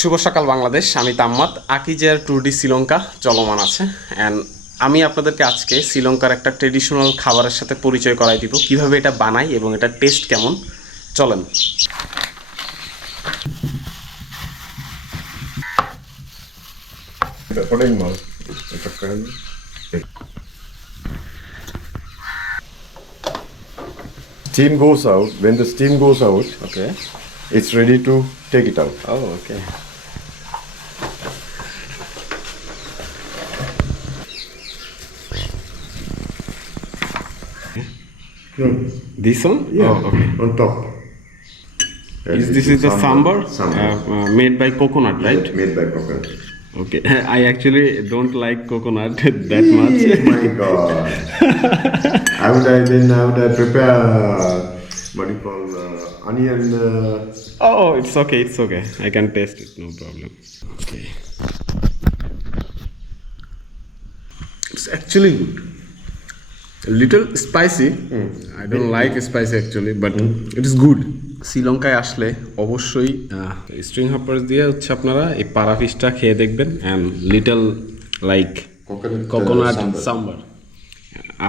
শুভ সকাল বাংলাদেশ, আমি তাম্মাদ। আকিজের ট্যুর ডি শ্রীলঙ্কা চলমান আছে অ্যান্ড আমি আপনাদেরকে আজকে শ্রীলঙ্কার একটা ট্রেডিশনাল খাবারের সাথে পরিচয় করাই দিব, কিভাবে এটা বানাই এবং এটার টেস্ট কেমন। চলেন। Podaj mal. Takhle. Steam goes out. When the steam goes out, okay. it's ready to take it out. Oh okay. No. This one? Okay. On top. This is the sambar, Sambar. made by coconut, right? Made by coconut. Okay. I actually don't like coconut that much. Oh my god. I would prepare what do you call onion. Oh, it's okay, it's okay. I can taste it, no problem. Okay. It's actually good. A little spicy. I don't like spicy actually, but it is good. শ্রীলঙ্কায় আসলে অবশ্যই string hoppers দিয়ে হচ্ছে আপনারা এই পারা ফিশটা খেয়ে দেখবেন and little like coconut sambar.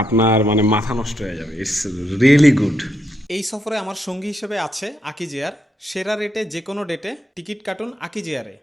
আপনার মানে মাথা নষ্ট হয়ে যাবে। It's really good. এই সফরে আমার সঙ্গী হিসেবে আছে আকিজিয়ার। সেরা রেটে যে কোনো ডেটে টিকিট কাটুন আকিজিয়ারে।